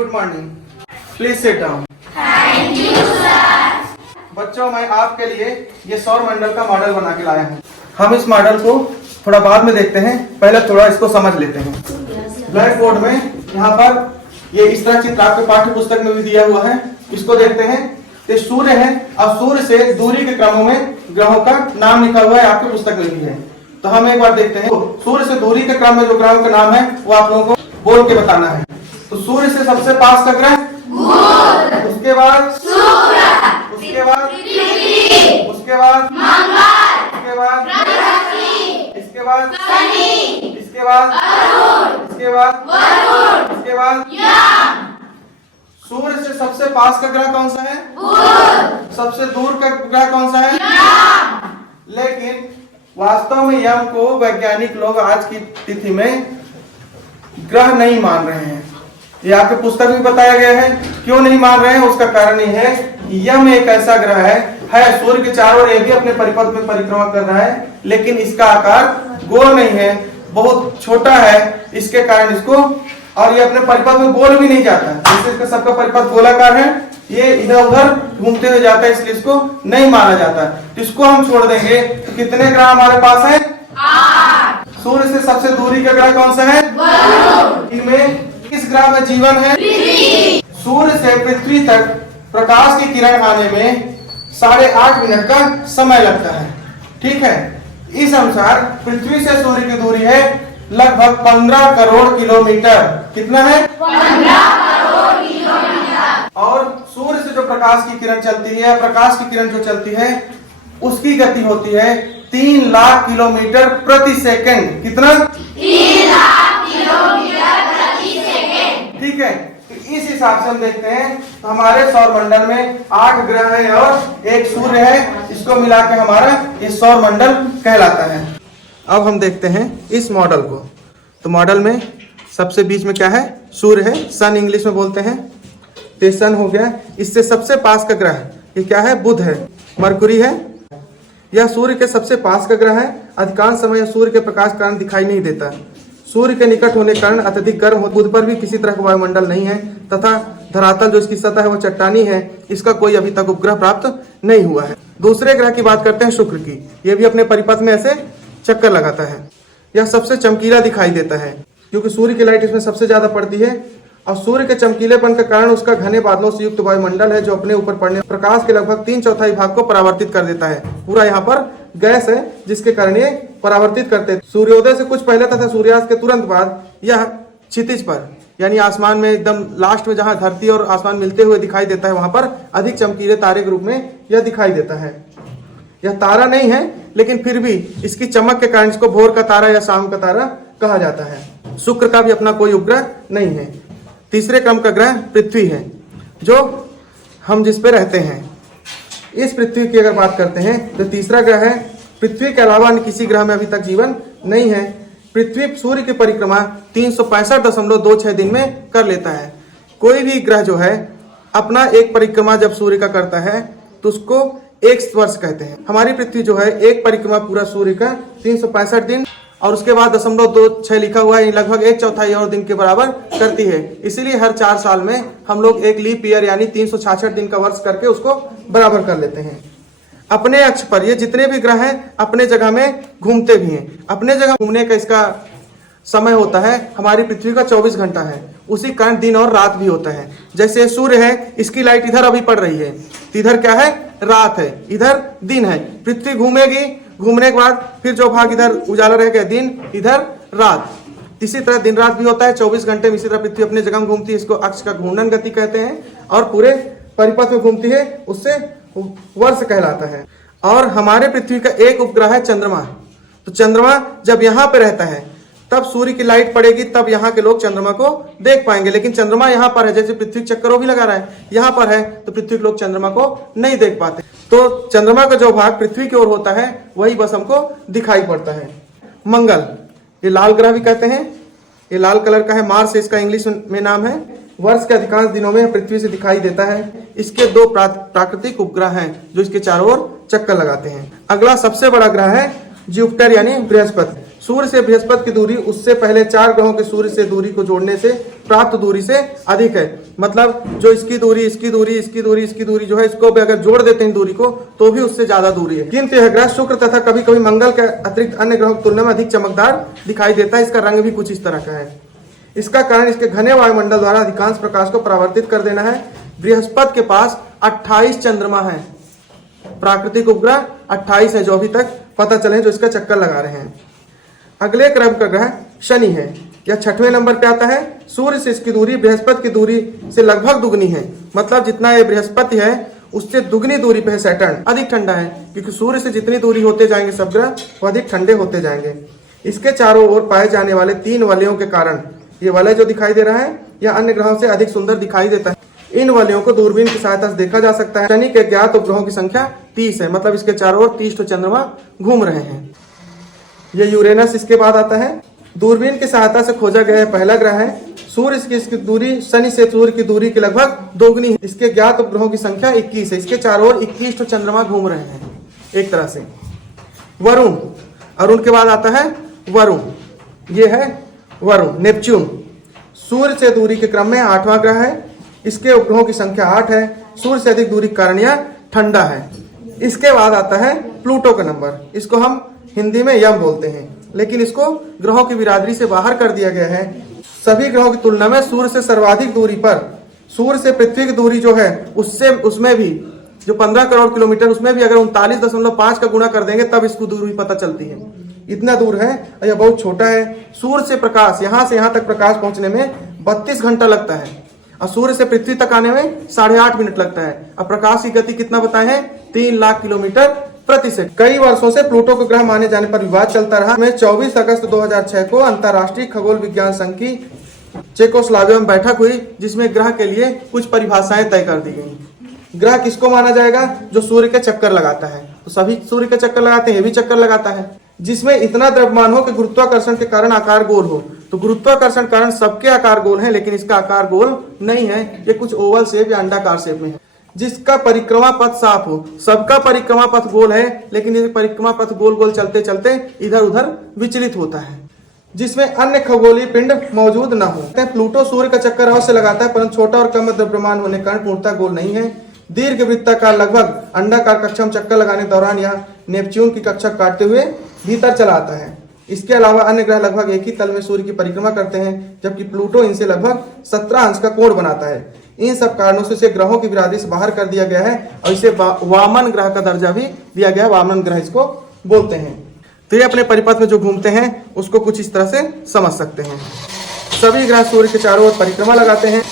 Good morning, please sit down. Thank you sir. बच्चों, मैं आपके लिए ये सौर मंडल का मॉडल बना के लाया हूँ। हम इस मॉडल को थोड़ा बाद में देखते हैं, पहले थोड़ा इसको समझ लेते हैं। ब्लैक बोर्ड में यहाँ पर ये इस तरह चित्र आपके पाठ्य पुस्तक में भी दिया हुआ है, इसको देखते हैं। तो सूर्य है और सूर्य से दूरी के क्रमों में ग्रहों का नाम लिखा हुआ है, आपके पुस्तक में भी है। तो हम एक बार देखते हैं, सूर्य से दूरी के क्रम में जो ग्रहों का नाम है वो आप लोगों को बोल के बताना है। तो सूर्य से सबसे पास का ग्रह बुध, उसके बाद शुक्र, उसके बाद पृथ्वी, उसके बाद मंगल, उसके बाद बृहस्पति, इसके बाद शनि, इसके बाद अरुण, इसके बाद वरुण, इसके बाद यम। सूर्य से सबसे पास का ग्रह कौन सा है? बुध। सबसे दूर का ग्रह कौन सा है? यम। लेकिन वास्तव में यम को वैज्ञानिक लोग आज की तिथि में ग्रह नहीं मान रहे हैं। ये आपके पुस्तक में बताया गया है। क्यों नहीं मान रहे हैं उसका कारण ये है, यम एक ऐसा ग्रह है सूर्य के चारों ओर ये भी अपने परिपथ में परिक्रमा कर रहा है, लेकिन इसका आकार गोल नहीं है, बहुत छोटा है। इसके कारण इसको, और ये अपने परिपथ में गोल भी नहीं जाता, इसका सबका परिपथ गोलाकार है, ये इधर उधर घूमते हुए जाता है, इसलिए इसको नहीं माना जाता। तो इसको हम छोड़ देंगे। तो कितने ग्रह हमारे पास है? 8। सूर्य से सबसे दूरी का ग्रह कौन सा है? वरुण। इनमें किस ग्रह में जीवन है? पृथ्वी। सूर्य से पृथ्वी तक प्रकाश की किरण आने में 8.5 मिनट का समय लगता है। ठीक है, इस अनुसार पृथ्वी से सूर्य की दूरी है लगभग 15 करोड़ किलोमीटर। कितना है? 15 करोड़ किलोमीटर। और सूर्य से जो प्रकाश की किरण चलती है, प्रकाश की किरण जो चलती है उसकी गति होती है 3 लाख किलोमीटर प्रति सेकंड। कितना? 3 लाख किलोमीटर प्रति सेकंड। ठीक है, तो इस हिसाब से हम देखते हैं तो हमारे सौर मंडल में 8 ग्रह है और एक सूर्य है, इसको मिला के हमारा ये सौर मंडल कहलाता है। अब हम देखते हैं इस मॉडल को। तो मॉडल में सबसे बीच में क्या है? सूर्य है, सन इंग्लिश में बोलते हैं। तो सन हो गया। इससे सबसे पास का ग्रह ये क्या है? बुध है। मरकुरी है, यह सूर्य के सबसे पास का ग्रह है। अधिकांश समय सूर्य के प्रकाश कारण दिखाई नहीं देता। सूर्य के निकट होने के कारण अत्यधिक गर्म हो। बुध पर भी किसी तरह का वायुमंडल नहीं है तथा धरातल जो इसकी सतह है वो चट्टानी है। इसका कोई अभी तक उपग्रह प्राप्त नहीं हुआ है। दूसरे ग्रह की बात करते हैं, शुक्र की। यह भी अपने परिपथ में ऐसे चक्कर लगाता है। यह सबसे चमकीला दिखाई देता है क्योंकि सूर्य की लाइट इसमें सबसे ज्यादा पड़ती है और सूर्य के चमकीलेपन के कारण उसका घने बादलों से युक्त वायुमंडल है जो अपने ऊपर पड़ने प्रकाश के लगभग 3/4 भाग को परावर्तित कर देता है। पूरा यहाँ पर गैस है जिसके कारण ये परावर्तित करते हैं। सूर्योदय से कुछ पहले तथा सूर्यास्त के तुरंत बाद यह क्षितिज पर यानी आसमान में एकदम लास्ट में जहाँ धरती और आसमान मिलते हुए दिखाई देता है, वहां पर अधिक चमकीले तारे के रूप में यह दिखाई देता है। यह तारा नहीं है लेकिन फिर भी इसकी चमक के कारण इसको भोर का तारा या शाम का तारा कहा जाता है। शुक्र का भी अपना कोई उपग्रह नहीं है। तीसरे क्रम का ग्रह पृथ्वी है जो हम जिस पे रहते हैं। इस पृथ्वी की अगर बात करते हैं तो तीसरा ग्रह है। पृथ्वी के अलावा अन्य किसी ग्रह में अभी तक जीवन नहीं है। पृथ्वी सूर्य की परिक्रमा 365.26 दिन में कर लेता है। कोई भी ग्रह जो है अपना एक परिक्रमा जब सूर्य का करता है तो उसको 1 वर्ष कहते हैं। हमारी पृथ्वी जो है एक परिक्रमा पूरा सूर्य का 365 दिन और उसके बाद 0.26 लिखा हुआ है, लगभग 1/4 और दिन के बराबर करती है। इसीलिए हर 4 साल में हम लोग एक लीप ईयर यानी 366 दिन का वर्ष करके उसको बराबर कर लेते हैं। अपने अक्ष पर ये जितने भी ग्रह हैं अपने जगह में घूमते भी हैं। अपने जगह घूमने का इसका समय होता है, हमारी पृथ्वी का 24 घंटा है। उसी कारण दिन और रात भी होता है। जैसे सूर्य है, इसकी लाइट इधर अभी पड़ रही है, इधर क्या है? रात है, इधर दिन है। पृथ्वी घूमेगी, घूमने के बाद फिर जो भाग इधर उजाला रहेगा दिन, इधर रात। इसी तरह दिन रात भी होता है 24 घंटे में। इसी तरह पृथ्वी अपने जगह में घूमती है, इसको अक्ष का घूर्णन गति कहते हैं और पूरे परिपथ में घूमती है, उससे वर्ष कहलाता है। और हमारे पृथ्वी का एक उपग्रह है चंद्रमा। तो चंद्रमा जब यहाँ पे रहता है तब सूर्य की लाइट पड़ेगी, तब यहाँ के लोग चंद्रमा को देख पाएंगे। लेकिन चंद्रमा यहाँ पर है, जैसे पृथ्वी चक्कर वो भी लगा रहा है, यहाँ पर है तो पृथ्वी के लोग चंद्रमा को नहीं देख पाते। तो चंद्रमा का जो भाग पृथ्वी की ओर होता है वही बस हमको दिखाई पड़ता है। मंगल, ये लाल ग्रह भी कहते हैं, ये लाल कलर का है, मार्स इसका इंग्लिश में नाम है। वर्ष के अधिकांश दिनों में पृथ्वी से दिखाई देता है। इसके 2 प्राकृतिक उपग्रह हैं जो इसके चारों ओर चक्कर लगाते हैं। अगला सबसे बड़ा ग्रह है जुपिटर यानी बृहस्पति। सूर्य से बृहस्पति की दूरी उससे पहले 4 ग्रहों के सूर्य से दूरी को जोड़ने से प्राप्त दूरी से अधिक है। मतलब जो इसकी दूरी, इसकी दूरी, इसकी दूरी, इसकी दूरी जो है, इसको भी अगर जोड़ देते हैं दूरी को तो भी उससे ज्यादा दूरी है। किंतु यह ग्रह शुक्र तथा कभी कभी मंगल के अतिरिक्त अन्य ग्रहों की तुलना में अधिक चमकदार दिखाई देता है। इसका रंग भी कुछ इस तरह का है। इसका कारण इसके घने वायुमंडल द्वारा अधिकांश प्रकाश को परावर्तित कर देना है। बृहस्पति के पास 28 चंद्रमा है, प्राकृतिक उपग्रह 28 है जो अभी तक पता चले, जो इसका चक्कर लगा रहे हैं। अगले क्रम का ग्रह शनि है। यह 6वें नंबर पे आता है। सूर्य से इसकी दूरी बृहस्पति की दूरी से लगभग दुगनी है। मतलब जितना ये बृहस्पति है उससे दुगनी दूरी पे है सैटर्न। अधिक ठंडा है क्योंकि सूर्य से जितनी दूरी होते जाएंगे सब ग्रह वो अधिक ठंडे होते जाएंगे। इसके चारों ओर पाए जाने वाले 3 वलयों के कारण ये वलय जो दिखाई दे रहा है यह अन्य ग्रहों से अधिक सुंदर दिखाई देता है। इन वलयों को दूरबीन की सहायता से देखा जा सकता है। शनि के ज्ञात उपग्रहों की संख्या 30 है। मतलब इसके चारों ओर 30 चंद्रमा घूम रहे हैं। यह यूरेनस इसके बाद आता है। दूरबीन की सहायता से खोजा गया पहला ग्रह है। सूर्य की इसकी दूरी शनि से सूर्य की दूरी के लगभग दोगुनी है। इसके ज्ञात उपग्रहों की संख्या 21 है। इसके चारों ओर 21 चंद्रमा घूम रहे हैं एक तरह से। वरुण, अरुण के बाद आता है वरुण। ये है वरुण, नेपच्यून। सूर्य से दूरी के क्रम में 8वां ग्रह है। इसके उपग्रहों की संख्या 8 है। सूर्य से अधिक दूरी के कारण यह ठंडा है। इसके बाद आता है प्लूटो का नंबर। इसको हम हिंदी में यम बोलते हैं, लेकिन इसको ग्रहों की बिरादरी से बाहर कर दिया गया है। सभी ग्रहों की तुलना में सूर्य से सर्वाधिक दूरी पर, सूर्य से पृथ्वी की दूरी जो है उसमें भी जो 15 करोड़ किलोमीटर, उसमें भी अगर 39.5 का गुणा कर देंगे तब इसको दूरी पता चलती है। इतना दूर है और यह बहुत छोटा है। सूर्य से प्रकाश यहाँ से यहाँ तक प्रकाश पहुंचने में 32 घंटा लगता है और सूर्य से पृथ्वी तक आने में 8.5 मिनट लगता है। अब प्रकाश की गति कितना बताए हैं? 3 लाख किलोमीटर प्रति सेकंड। कई वर्षों से प्लूटो को ग्रह माने जाने पर विवाद चलता रहा। में 24 अगस्त 2006 को अंतर्राष्ट्रीय खगोल विज्ञान संघ की चेकोस्लोवाकिया में बैठक हुई, जिसमें ग्रह के लिए कुछ परिभाषाएं तय कर दी गई। ग्रह किसको माना जाएगा? जो सूर्य के चक्कर लगाता है। तो सभी सूर्य के चक्कर लगाते हैं, ये भी चक्कर लगाता है। जिसमें इतना द्रव्यमान हो कि गुरुत्वाकर्षण के कारण आकार गोल हो। तो गुरुत्वाकर्षण कारण सबके आकार गोल है, लेकिन इसका आकार गोल नहीं है। ये कुछ ओवल शेप या अंडाकार शेप में है। जिसका परिक्रमा पथ साफ हो। सबका परिक्रमा पथ गोल है, लेकिन ये परिक्रमा पथ गोल गोल चलते चलते इधर उधर विचलित होता है। जिसमें अन्य खगोलीय पिंड मौजूद न हो। प्लूटो सूर्य का चक्कर अवश्य लगाता है, परंतु छोटा और कम द्रव्यमान होने के कारण पूर्णतः गोल नहीं है। दीर्घ वृत्ताकार लगभग अंडाकार कक्षा में चक्कर लगाने के दौरान यह नेपच्यून की कक्षा काटते हुए भीतर चला आता है। इसके अलावा अन्य ग्रह लगभग एक ही तल में सूर्य की परिक्रमा करते हैं, जबकि प्लूटो इनसे लगभग 17 अंश का कोण बनाता है। इन सब कारणों से इसे ग्रहों की बिरादरी से बाहर कर दिया गया है और इसे वामन ग्रह का दर्जा भी दिया गया है। वामन ग्रह इसको बोलते हैं। तो ये अपने परिपथ में जो घूमते हैं उसको कुछ इस तरह से समझ सकते हैं। सभी ग्रह सूर्य के चारों ओर परिक्रमा लगाते हैं।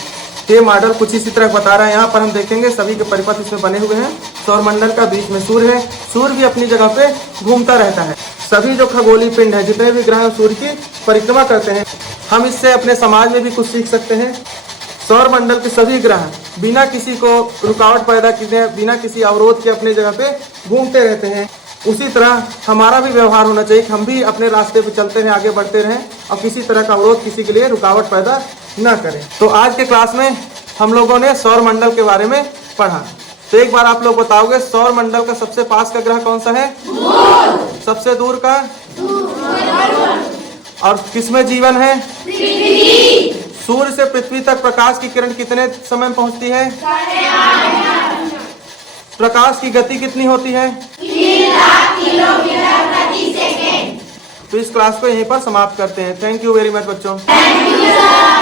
ये मॉडल कुछ इसी तरह बता रहा है। यहाँ पर हम देखेंगे सभी के परिपथ इसमें बने हुए हैं। सौरमंडल का बीच में सूर्य है। सूर्य भी अपनी जगह पे घूमता रहता है। सभी जो खगोलीय पिंड है, जितने भी ग्रह सूर्य की परिक्रमा करते हैं। हम इससे अपने समाज में भी कुछ सीख सकते हैं। सौरमंडल के सभी ग्रह बिना किसी को रुकावट पैदा किए, बिना किसी अवरोध के अपने जगह पे घूमते रहते हैं। उसी तरह हमारा भी व्यवहार होना चाहिए कि हम भी अपने रास्ते पे चलते रहें, आगे बढ़ते रहें और किसी तरह का अवरोध, किसी के लिए रुकावट पैदा ना करें। तो आज के क्लास में हम लोगों ने सौरमंडल के बारे में पढ़ा। तो एक बार आप लोग बताओगे सौरमंडल का सबसे पास का ग्रह कौन सा है? सबसे दूर का? और किसमें जीवन है? सूर्य से पृथ्वी तक प्रकाश की किरण कितने समय में पहुंचती है? प्रकाश की गति कितनी होती है? 3 लाख किलोमीटर प्रति सेकंड। तो इस क्लास को यहीं पर समाप्त करते हैं। थैंक यू वेरी मच बच्चों। Thank you sir.